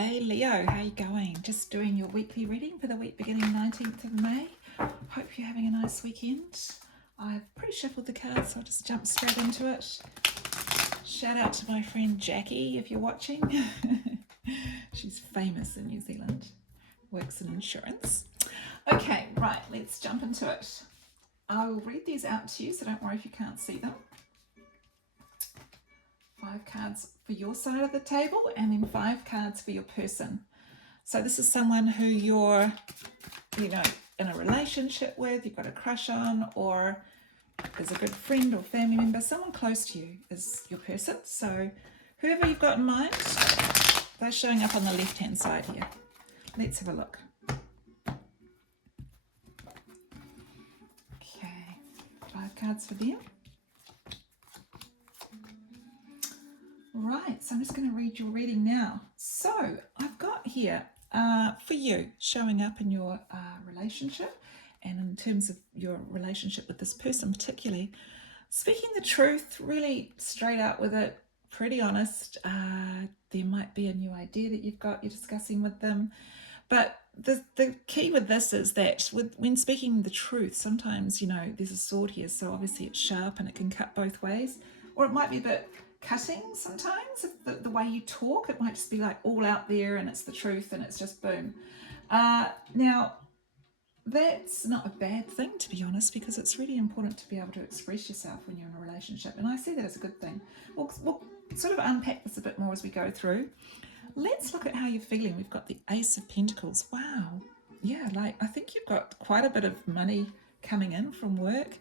Hey Leo, how you going? Just doing your weekly reading for the week beginning 19th of May. Hope you're having a nice weekend. I've pre-shuffled the cards, so I'll just jump straight into it. Shout out to my friend Jackie if you're watching. She's famous in New Zealand, works in insurance. Okay, right, let's jump into it. I will read these out to you, so don't worry if you can't see them. 5 cards for your side of the table and then 5 cards for your person. So this is someone who you're, in a relationship with, you've got a crush on, or is a good friend or family member, someone close to you is your person. So whoever you've got in mind, they're showing up on the left-hand side here. Let's have a look. Okay, 5 cards for them. Right, so I'm just going to read your reading now. So I've got here for you showing up in your relationship and in terms of your relationship with this person particularly, speaking the truth, really straight out with it, pretty honest. There might be a new idea that you're discussing with them, but the key with this is that when speaking the truth, sometimes, there's a sword here, so obviously it's sharp and it can cut both ways, or it might be a bit cutting sometimes. The way you talk, it might just be like all out there and it's the truth and it's just boom. Now, that's not a bad thing, to be honest, because it's really important to be able to express yourself when you're in a relationship, and I see that as a good thing. We'll sort of unpack this a bit more as we go through. Let's look at how you're feeling. We've got the Ace of Pentacles. Wow. Yeah, I think you've got quite a bit of money coming in from work.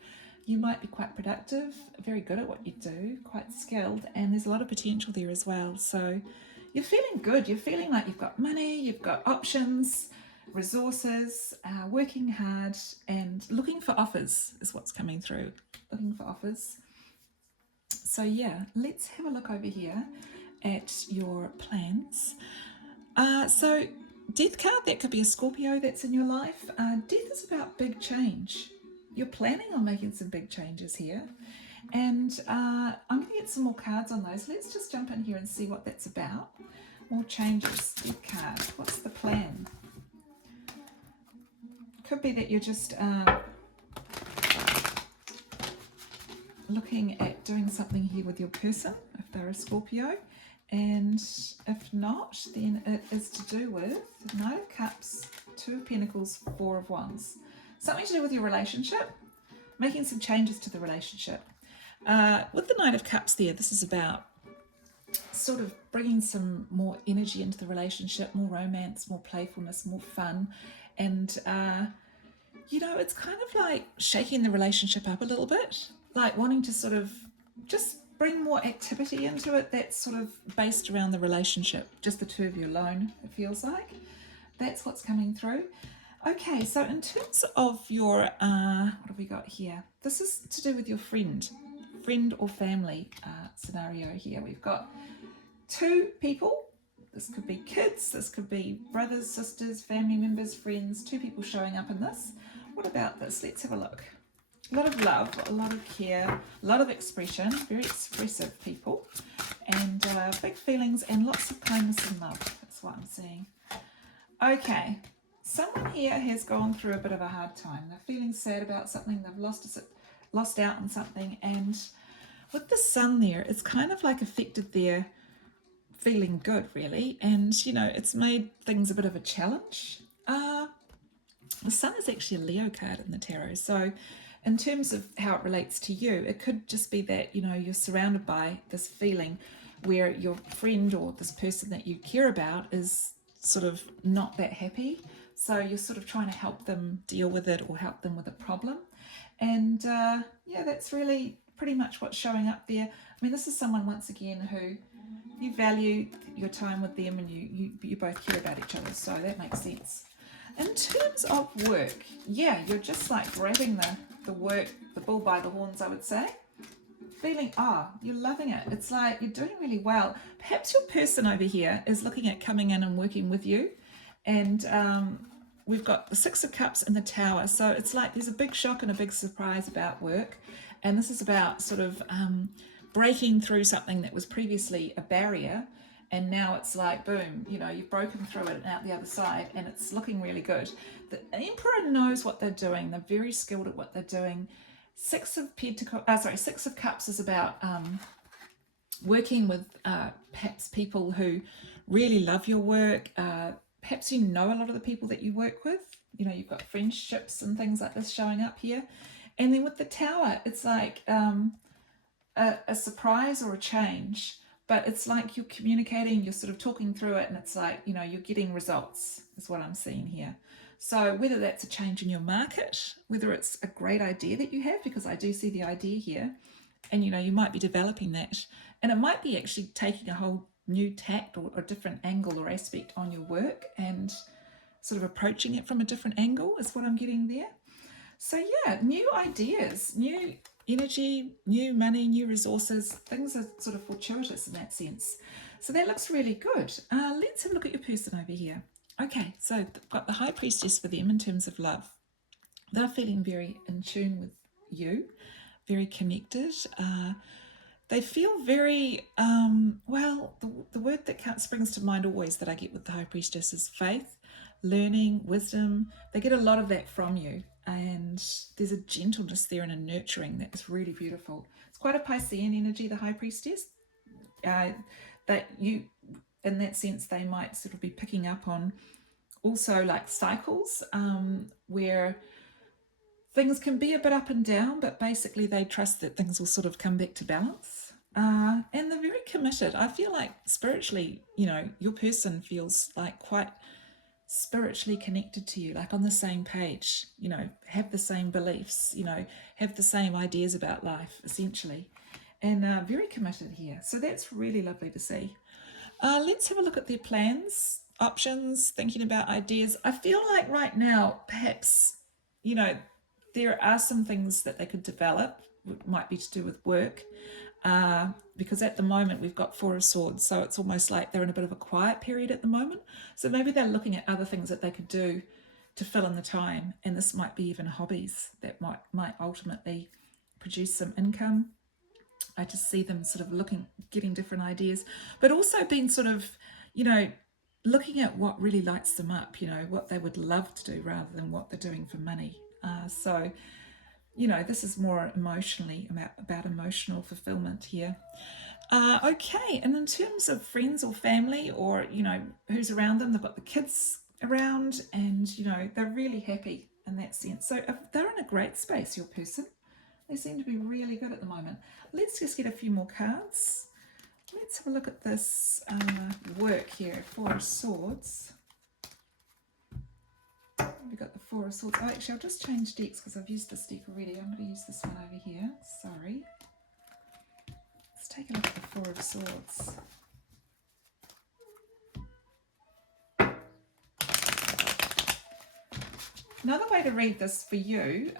You might be quite productive, very good at what you do, quite skilled, and there's a lot of potential there as well. So you're feeling good. You're feeling like you've got money, you've got options, resources, working hard, and looking for offers is what's coming through. Looking for offers. So yeah, let's have a look over here at your plans. So Death card, that could be a Scorpio that's in your life. Death is about big change. You're planning on making some big changes here. And I'm going to get some more cards on those. Let's just jump in here and see what that's about. More changes. Death card. What's the plan? Could be that you're just looking at doing something here with your person, if they're a Scorpio. And if not, then it is to do with Knight of Cups, 2 of Pentacles, 4 of Wands. Something to do with your relationship, making some changes to the relationship. With the Knight of Cups there, this is about sort of bringing some more energy into the relationship, more romance, more playfulness, more fun. And, it's kind of like shaking the relationship up a little bit, like wanting to sort of just bring more activity into it that's sort of based around the relationship, just the two of you alone, it feels like. That's what's coming through. Okay, so in terms of your, what have we got here? This is to do with your friend or family scenario here. We've got 2 people. This could be kids, this could be brothers, sisters, family members, friends, 2 people showing up in this. What about this? Let's have a look. A lot of love, a lot of care, a lot of expression, very expressive people, and big feelings and lots of kindness and love. That's what I'm seeing. Okay, someone here has gone through a bit of a hard time. They're feeling sad about something, they've lost out on something, and with the sun there, it's kind of like affected their feeling good, really, and it's made things a bit of a challenge. The sun is actually a Leo card in the tarot, so in terms of how it relates to you, it could just be that, you're surrounded by this feeling where your friend or this person that you care about is sort of not that happy. So you're sort of trying to help them deal with it or help them with a problem. And yeah, that's really pretty much what's showing up there. I mean, this is someone, once again, who you value your time with them and you both care about each other. So that makes sense. In terms of work, yeah, you're just like grabbing the work, the bull by the horns, I would say. Feeling, you're loving it. It's like you're doing really well. Perhaps your person over here is looking at coming in and working with you. And we've got the 6 of Cups and the Tower. So it's like there's a big shock and a big surprise about work. And this is about sort of breaking through something that was previously a barrier and now it's like boom, you know, you've broken through it and out the other side, and it's looking really good. The Emperor knows what they're doing. They're very skilled at what they're doing. Six of Cups is about working with perhaps people who really love your work. Perhaps you know a lot of the people that you work with. You know, you've got friendships and things like this showing up here. And then with the Tower, it's like a surprise or a change, but it's like you're communicating, you're sort of talking through it, and it's like, you know, you're getting results is what I'm seeing here. So whether that's a change in your market, whether it's a great idea that you have, because I do see the idea here, and you know, you might be developing that, and it might be actually taking a whole new tact or a different angle or aspect on your work and sort of approaching it from a different angle is what I'm getting there. So yeah, new ideas, new energy, new money, new resources, things are sort of fortuitous in that sense. So that looks really good. Let's have a look at your person over here. Okay, so I've got the High Priestess for them in terms of love. They're feeling very in tune with you, very connected. They feel very, well, the word that springs to mind always that I get with the High Priestess is faith, learning, wisdom. They get a lot of that from you, and there's a gentleness there and a nurturing that is really beautiful. It's quite a Piscean energy, the High Priestess. That you, in that sense, they might sort of be picking up on also like cycles where things can be a bit up and down, but basically they trust that things will sort of come back to balance. And they're very committed. I feel like spiritually, you know, your person feels like quite spiritually connected to you, like on the same page, you know, have the same beliefs, you know, have the same ideas about life, essentially, and very committed here. So that's really lovely to see. Let's have a look at their plans, options, thinking about ideas. I feel like right now, perhaps, you know, there are some things that they could develop, might be to do with work, because at the moment we've got Four of Swords, so it's almost like they're in a bit of a quiet period at the moment. So maybe they're looking at other things that they could do to fill in the time, and this might be even hobbies that might ultimately produce some income. I just see them sort of getting different ideas, but also being sort of, you know, looking at what really lights them up, you know, what they would love to do rather than what they're doing for money. So, you know, this is more emotionally about emotional fulfillment here. Okay, and in terms of friends or family, or, you know, who's around them, they've got the kids around, and, you know, they're really happy in that sense. So if they're in a great space, your person, they seem to be really good at the moment. Let's just get a few more cards. Let's have a look at this work here, Four of Swords. We've got the Four of Swords. Oh, actually, I'll just change decks because I've used this deck already. I'm going to use this one over here. Sorry. Let's take a look at the Four of Swords. Another way to read this for you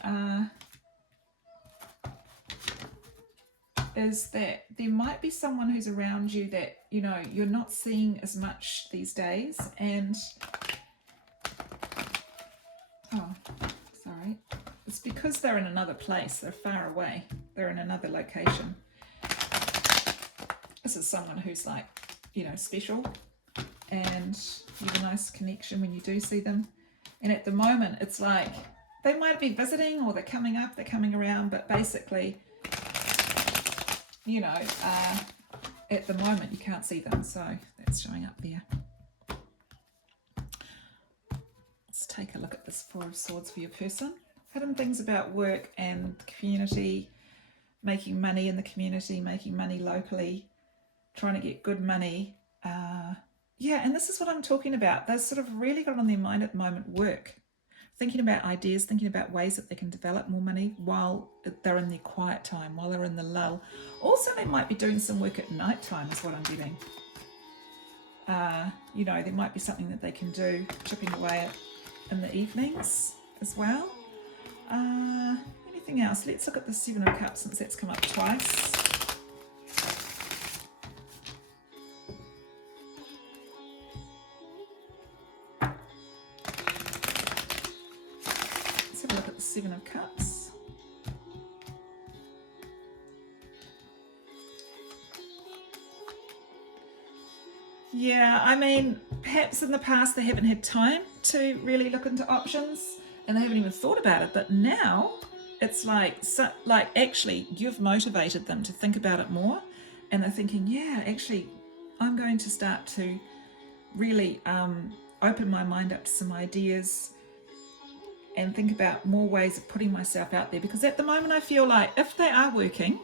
is that there might be someone who's around you that, you know, you're not seeing as much these days, and oh, sorry, it's because they're in another place, they're far away, they're in another location. This is someone who's like, you know, special, and you have a nice connection when you do see them. And at the moment it's like they might be visiting, or they're coming up, they're coming around, but basically, you know, at the moment you can't see them, so that's showing up there. Let's take a look at this Four of Swords for your person. Hidden things about work and the community, making money in the community, making money locally, trying to get good money. Yeah, and this is what I'm talking about. They've sort of really got on their mind at the moment, work. Thinking about ideas, thinking about ways that they can develop more money while they're in their quiet time, while they're in the lull. Also, they might be doing some work at night time is what I'm getting. You know, there might be something that they can do, chipping away in the evenings as well. Anything else? Let's look at the Seven of Cups, since that's come up twice. Let's have a look at the Seven of Cups. Yeah, I mean, perhaps in the past they haven't had time to really look into options and they haven't even thought about it. But now it's like, so, like actually, you've motivated them to think about it more, and they're thinking, yeah, actually, I'm going to start to really open my mind up to some ideas and think about more ways of putting myself out there. Because at the moment, I feel like if they are working,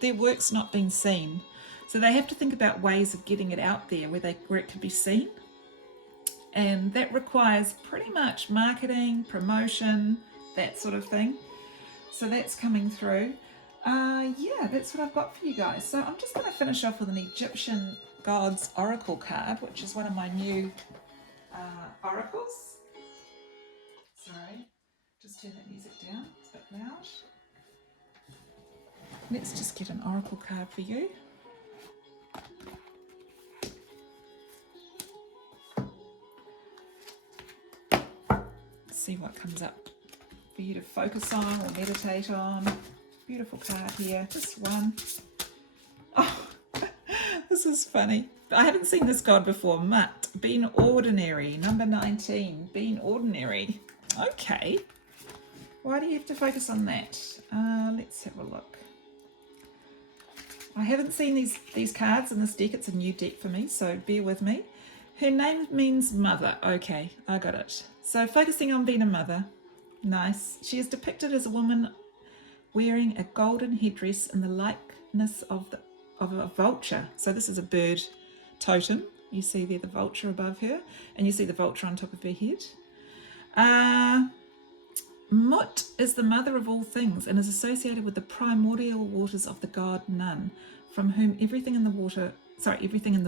their work's not being seen. So they have to think about ways of getting it out there where it can be seen. And that requires pretty much marketing, promotion, that sort of thing. So that's coming through. Yeah, that's what I've got for you guys. So I'm just going to finish off with an Egyptian Gods Oracle card, which is one of my new oracles. Sorry, just turn that music down, it's a bit loud. Let's just get an oracle card for you. See what comes up for you to focus on or meditate on. Beautiful card here, just one. Oh, this is funny. I haven't seen this god before. Mut, being ordinary, number 19, being ordinary. Okay, why do you have to focus on that? Let's have a look. I haven't seen these cards in this deck. It's a new deck for me, so bear with me. Her name means mother. Okay, I got it. So focusing on being a mother. Nice. She is depicted as a woman wearing a golden headdress in the likeness of a vulture. So this is a bird totem. You see there the vulture above her, and you see the vulture on top of her head. Mut is the mother of all things and is associated with the primordial waters of the god Nun, from whom everything in the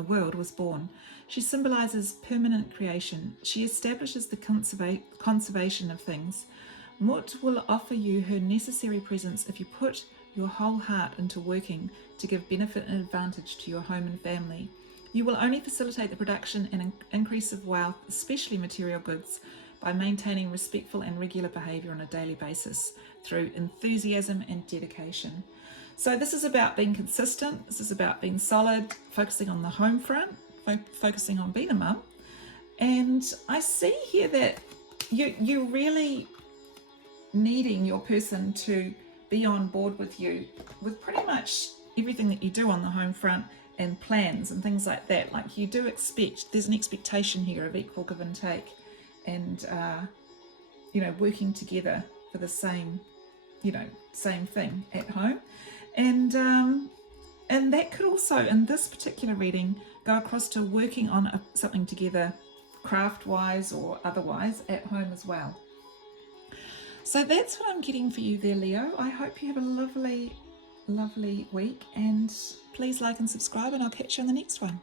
world was born. She symbolizes permanent creation. She establishes the conservation of things. Mut will offer you her necessary presence if you put your whole heart into working to give benefit and advantage to your home and family. You will only facilitate the production and increase of wealth, especially material goods, by maintaining respectful and regular behaviour on a daily basis through enthusiasm and dedication. So this is about being consistent, this is about being solid, focusing on the home front, focusing on being a mum. And I see here that you're really needing your person to be on board with you with pretty much everything that you do on the home front and plans and things like that. Like you do expect, there's an expectation here of equal give and take, and working together for the same thing at home. And that could also, in this particular reading, go across to working on something together, craft wise or otherwise, at home as well. So that's what I'm getting for you there, Leo. I hope you have a lovely week, and please like and subscribe, and I'll catch you on the next one.